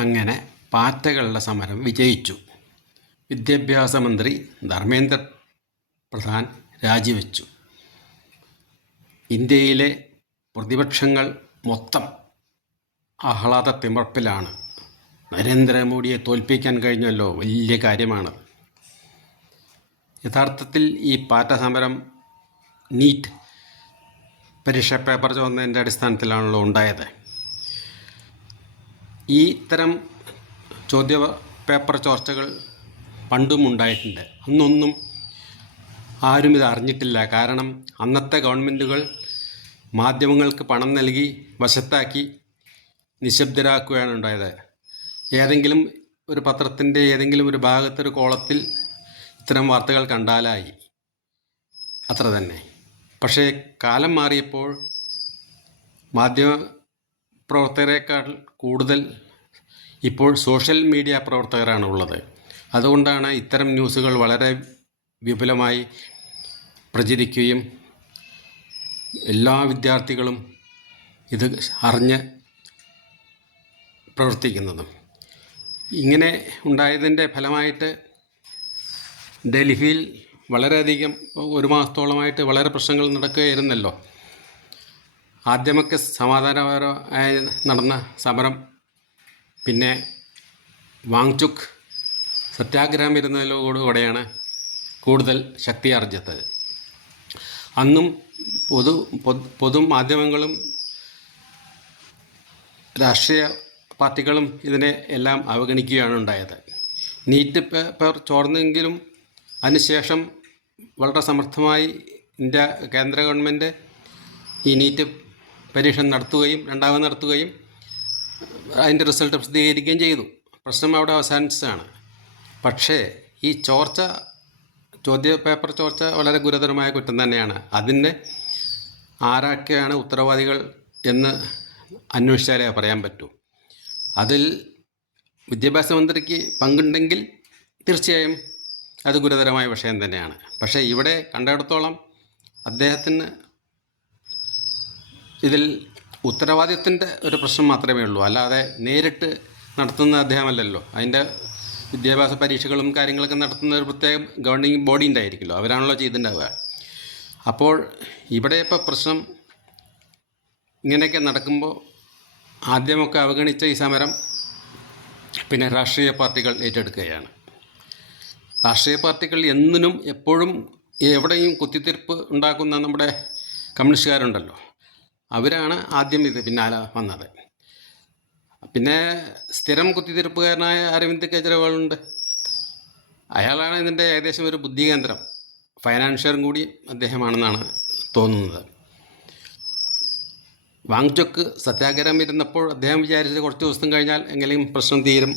അങ്ങനെ പാറ്റകളുടെ സമരം വിജയിച്ചു. വിദ്യാഭ്യാസ മന്ത്രി ധർമ്മേന്ദ്ര പ്രധാൻ രാജിവെച്ചു. ഇന്ത്യയിലെ പ്രതിപക്ഷങ്ങൾ മൊത്തം ആഹ്ലാദത്തിമിർപ്പിലാണ്. നരേന്ദ്രമോദിയെ തോൽപ്പിക്കാൻ കഴിഞ്ഞല്ലോ, വലിയ കാര്യമാണ്. യഥാർത്ഥത്തിൽ ഈ പാറ്റ സമരം നീറ്റ് പരീക്ഷ പേപ്പർ ചോർന്നതിൻ്റെ അടിസ്ഥാനത്തിലാണല്ലോ ഉണ്ടായത്. ഈ ഇത്തരം ചോദ്യ പേപ്പർ ചോർച്ചകൾ പണ്ടും ഉണ്ടായിട്ടുണ്ട്. അന്നൊന്നും ആരും ഇത് അറിഞ്ഞിട്ടില്ല. കാരണം അന്നത്തെ ഗവൺമെൻറ്റുകൾ മാധ്യമങ്ങൾക്ക് പണം നൽകി വശത്താക്കി നിശബ്ദരാക്കുകയാണ് ഉണ്ടായത്. ഏതെങ്കിലും ഒരു പത്രത്തിൻ്റെ ഏതെങ്കിലും ഒരു ഭാഗത്തൊരു കോളത്തിൽ ഇത്തരം വാർത്തകൾ കണ്ടാലായി, അത്ര തന്നെ. പക്ഷേ കാലം മാറിയപ്പോൾ മാധ്യമ പ്രവർത്തകരെക്കാൾ കൂടുതൽ ഇപ്പോൾ സോഷ്യൽ മീഡിയ പ്രവർത്തകരാണ് ഉള്ളത്. അതുകൊണ്ടാണ് ഇത്തരം ന്യൂസുകൾ വളരെ വിപുലമായി പ്രചരിക്കുകയും എല്ലാ വിദ്യാർത്ഥികളും ഇത് അറിഞ്ഞ് പ്രവർത്തിക്കുന്നതും. ഇങ്ങനെ ഉണ്ടായതിൻ്റെ ഫലമായിട്ട് ഡൽഹിയിൽ വളരെയധികം ഒരു മാസത്തോളമായിട്ട് വളരെ പ്രശ്നങ്ങൾ നടക്കുകയായിരുന്നല്ലോ. ആദ്യമൊക്കെ സമാധാനപരമായി നടന്ന സമരം പിന്നെ വാങ്ചുക് സത്യാഗ്രഹം ഇരുന്നതിലൂടെയാണ് കൂടുതൽ ശക്തി ആർജിച്ചത്. അന്നും പൊതുമാധ്യമങ്ങളും രാഷ്ട്രീയ പാർട്ടികളും ഇതിനെ എല്ലാം അവഗണിക്കുകയാണ് ഉണ്ടായത്. നീറ്റ് പേപ്പർ ചോർന്നെങ്കിലും അതിനുശേഷം വളരെ സമർത്ഥമായി കേന്ദ്ര ഗവൺമെൻറ് ഈ നീറ്റ് പരീക്ഷ നടത്തുകയും രണ്ടാമത് നടത്തുകയും അതിൻ്റെ റിസൾട്ട് പ്രസിദ്ധീകരിക്കുകയും ചെയ്തു. പ്രശ്നം അവിടെ അവസാനിച്ചതാണ്. പക്ഷേ ഈ ചോദ്യ പേപ്പർ ചോർച്ച വളരെ ഗുരുതരമായ കുറ്റം തന്നെയാണ്. അതിന് ആരൊക്കെയാണ് ഉത്തരവാദികൾ എന്ന് അന്വേഷിച്ചാലേ പറയാൻ പറ്റൂ. അതിൽ വിദ്യാഭ്യാസ മന്ത്രിക്ക് പങ്കുണ്ടെങ്കിൽ തീർച്ചയായും അത് ഗുരുതരമായ വിഷയം തന്നെയാണ്. പക്ഷേ ഇവിടെ കണ്ടിടത്തോളം അദ്ദേഹത്തിന് ഇതിൽ ഉത്തരവാദിത്വത്തിൻ്റെ ഒരു പ്രശ്നം മാത്രമേ ഉള്ളൂ. അല്ലാതെ നേരിട്ട് നടത്തുന്ന അദ്ദേഹമല്ലല്ലോ. അതിൻ്റെ വിദ്യാഭ്യാസ പരീക്ഷകളും കാര്യങ്ങളൊക്കെ നടത്തുന്ന ഒരു പ്രത്യേക ഗവൺമെൻറ് ബോഡി ഉണ്ടായിരിക്കുമല്ലോ, അവരാണല്ലോ ചെയ്തിട്ടുണ്ടാവുക. അപ്പോൾ ഇവിടെ ഇപ്പോൾ പ്രശ്നം ഇങ്ങനെയൊക്കെ നടക്കുമ്പോൾ ആദ്യമൊക്കെ അവഗണിച്ച ഈ സമരം പിന്നെ രാഷ്ട്രീയ പാർട്ടികൾ ഏറ്റെടുക്കുകയാണ്. രാഷ്ട്രീയ പാർട്ടികൾ എന്തിനും എപ്പോഴും എവിടെയും കുത്തിത്തിരിപ്പ് ഉണ്ടാക്കുന്ന നമ്മുടെ കമ്മ്യൂണിസ്റ്റുകാരുണ്ടല്ലോ, അവരാണ് ആദ്യം ഇത് പിന്നാലെ വന്നത്. പിന്നെ സ്ഥിരം കുത്തിത്തിരിപ്പുകാരനായ അരവിന്ദ് കെജ്രിവാളുണ്ട്. അയാളാണ് ഇതിൻ്റെ ഏകദേശം ഒരു ബുദ്ധി കേന്ദ്രം. ഫൈനാൻഷ്യറും കൂടി അദ്ദേഹമാണെന്നാണ് തോന്നുന്നത്. വാങ്ചുക്ക് സത്യാഗ്രഹം ഇരുന്നപ്പോൾ അദ്ദേഹം വിചാരിച്ചത് കുറച്ച് ദിവസം കഴിഞ്ഞാൽ എങ്കിലും പ്രശ്നം തീരും,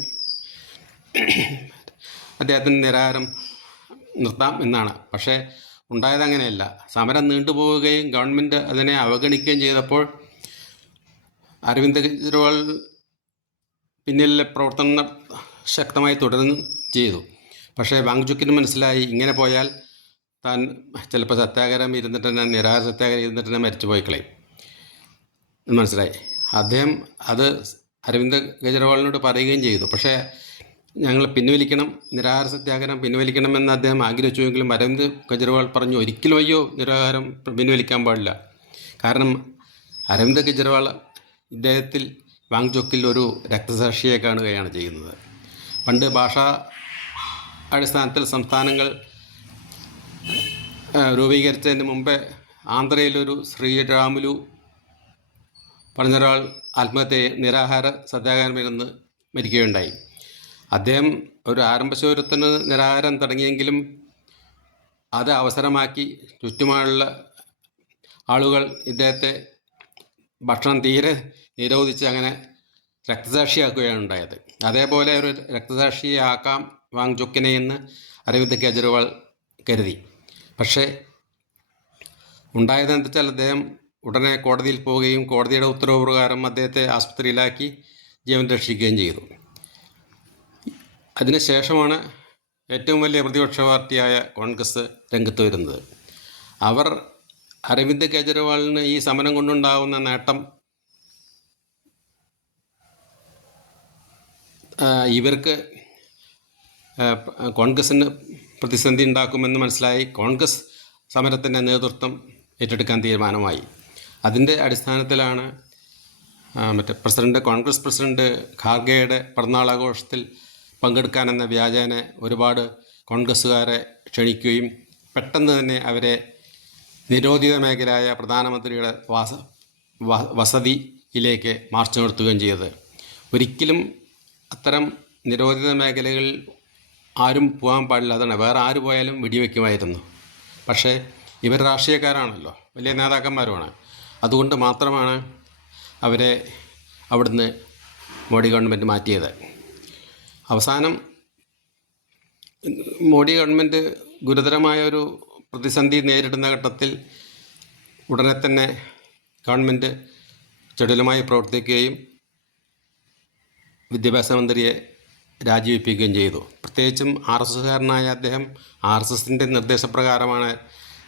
അദ്ദേഹത്തിന് നിരാഹാരം നിർത്താം എന്നാണ്. പക്ഷേ ഉണ്ടായത് അങ്ങനെയല്ല. സമരം നീണ്ടുപോവുകയും ഗവൺമെൻറ് അതിനെ അവഗണിക്കുകയും ചെയ്തപ്പോൾ അരവിന്ദ് കെജ്രിവാൾ പിന്നിലെ പ്രവർത്തനം ശക്തമായി തുടരുന്നു ചെയ്തു. പക്ഷേ വാങ്ചുക്കിന് മനസ്സിലായി ഇങ്ങനെ പോയാൽ താൻ ചിലപ്പോൾ സത്യാഗ്രഹം ഇരുന്നിട്ട് തന്നെ നിരാഹാര സത്യാഗ്രഹം ഇരുന്നിട്ട് തന്നെ മരിച്ചു പോയി കളയും മനസ്സിലായി. അദ്ദേഹം അത് അരവിന്ദ് കെജ്രിവാളിനോട് പറയുകയും ചെയ്തു. പക്ഷേ ഞങ്ങൾ പിൻവലിക്കണം, നിരാഹാര സത്യാഗ്രഹം പിൻവലിക്കണമെന്ന് അദ്ദേഹം ആഗ്രഹിച്ചുവെങ്കിലും അരവിന്ദ് കെജ്രിവാൾ പറഞ്ഞു ഒരിക്കലും അയ്യോ നിരാഹാരം പിൻവലിക്കാൻ പാടില്ല. കാരണം അരവിന്ദ് കെജ്രിവാൾ ഇദ്ദേഹത്തിൽ വാങ്ചുക്കിൽ ഒരു രക്തസാക്ഷിയെ കാണുകയാണ് ചെയ്യുന്നത്. പണ്ട് ഭാഷാ അടിസ്ഥാനത്തിൽ സംസ്ഥാനങ്ങൾ രൂപീകരിച്ചതിന് മുമ്പേ ആന്ധ്രയിലൊരു ശ്രീരാമുലു പറഞ്ഞൊരാൾ നിരാഹാര സത്യാഗ്രഹം ഇരുന്ന് മരിക്കുകയുണ്ടായി. അദ്ദേഹം ഒരു ആരംഭശൂരത്തിന് നിരാഹാരം തുടങ്ങിയെങ്കിലും അത് അവസരമാക്കി ചുറ്റുമുള്ള ആളുകൾ ഇദ്ദേഹത്തെ ഭക്ഷണം തീരെ നിരോധിച്ച് അങ്ങനെ രക്തസാക്ഷിയാക്കുകയാണ് ഉണ്ടായത്. അതേപോലെ ഒരു രക്തസാക്ഷിയാക്കാം വാങ്ചുക്കിനെ എന്ന് അരവിന്ദ് കെജ്രിവാൾ കരുതി. പക്ഷേ ഉണ്ടായതെന്ന് വെച്ചാൽ അദ്ദേഹം ഉടനെ കോടതിയിൽ പോവുകയും കോടതിയുടെ ഉത്തരവ് പ്രകാരം അദ്ദേഹത്തെ ആസ്പത്രിയിലാക്കി ജീവൻ രക്ഷിക്കുകയും ചെയ്തു. അതിനുശേഷമാണ് ഏറ്റവും വലിയ പ്രതിപക്ഷ പാർട്ടിയായ കോൺഗ്രസ് രംഗത്ത് വരുന്നത്. അവർ അരവിന്ദ് കെജ്രിവാളിന് ഈ സമരം കൊണ്ടുണ്ടാകുന്ന നേട്ടം ഇവർക്ക് കോൺഗ്രസ്സിന് പ്രതിസന്ധി ഉണ്ടാക്കുമെന്ന് മനസ്സിലായി കോൺഗ്രസ് സമരത്തിൻ്റെ നേതൃത്വം ഏറ്റെടുക്കാൻ തീരുമാനമായി. അതിൻ്റെ അടിസ്ഥാനത്തിലാണ് കോൺഗ്രസ് പ്രസിഡന്റ് ഖാർഗെയുടെ പിറന്നാളാഘോഷത്തിൽ പങ്കെടുക്കാനെന്ന വ്യാജേന ഒരുപാട് കോൺഗ്രസ്സുകാരെ ക്ഷണിക്കുകയും പെട്ടെന്ന് തന്നെ അവരെ നിരോധിത മേഖലയായ പ്രധാനമന്ത്രിയുടെ വസതിയിലേക്ക് മാർച്ച് നടത്തുകയും ചെയ്തത്. ഒരിക്കലും അത്തരം നിരോധിത മേഖലകളിൽ ആരും പോകാൻ പാടില്ലാതാണ്. വേറെ ആര് പോയാലും വെടിവെക്കുമായിരുന്നു. പക്ഷേ ഇവർ രാഷ്ട്രീയക്കാരാണല്ലോ, വലിയ നേതാക്കന്മാരുമാണ്. അതുകൊണ്ട് മാത്രമാണ് അവരെ അവിടുന്ന് മോഡി ഗവൺമെൻറ് മാറ്റിയത്. അവസാനം മോഡി ഗവൺമെൻറ് ഗുരുതരമായ ഒരു പ്രതിസന്ധി നേരിടുന്ന ഘട്ടത്തിൽ ഉടനെ തന്നെ ഗവൺമെൻറ് ചടുലമായി പ്രവർത്തിക്കുകയും വിദ്യാഭ്യാസ മന്ത്രിയെ രാജിവെപ്പിക്കുകയും ചെയ്തു. പ്രത്യേകിച്ചും RSSകാരനായ അദ്ദേഹം RSSൻ്റെ നിർദ്ദേശപ്രകാരമാണ്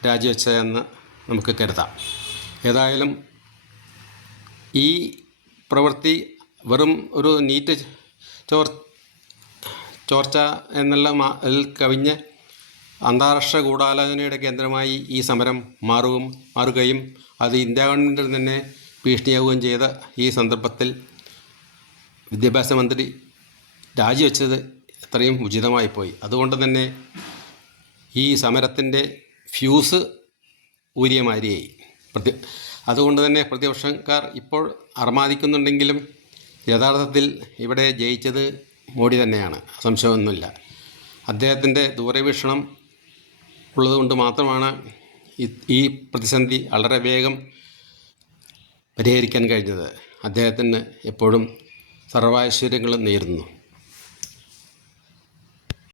രാജിവെച്ചതെന്ന് നമുക്ക് കരുതാം. ഏതായാലും ഈ പ്രവൃത്തി വെറും ഒരു നീറ്റ് ചോർച്ച എന്നുള്ള കവിഞ്ഞ് അന്താരാഷ്ട്ര ഗൂഢാലോചനയുടെ കേന്ദ്രമായി ഈ സമരം മാറുകയും അത് ഇന്ത്യ ഗവൺമെൻറ്റിൽ തന്നെ ഭീഷണിയാവുകയും ചെയ്ത ഈ സന്ദർഭത്തിൽ വിദ്യാഭ്യാസ മന്ത്രി രാജിവെച്ചത് എത്രയും ഉചിതമായിപ്പോയി. അതുകൊണ്ട് തന്നെ ഈ സമരത്തിൻ്റെ ഫ്യൂസ് ഊരിയ മാതിരിയായി. അതുകൊണ്ട് തന്നെ പ്രതിപക്ഷക്കാർ ഇപ്പോൾ അർമാദിക്കുന്നുണ്ടെങ്കിലും യഥാർത്ഥത്തിൽ ഇവിടെ ജയിച്ചത് മോഡി തന്നെയാണ്, സംശയമൊന്നുമില്ല. അദ്ദേഹത്തിൻ്റെ ദൂരവീക്ഷണം ഉള്ളതുകൊണ്ട് മാത്രമാണ് ഈ പ്രതിസന്ധി വളരെ വേഗം പരിഹരിക്കാൻ കഴിഞ്ഞത്. അദ്ദേഹത്തിന് എപ്പോഴും സർവൈശ്വര്യങ്ങളും നേരുന്നു.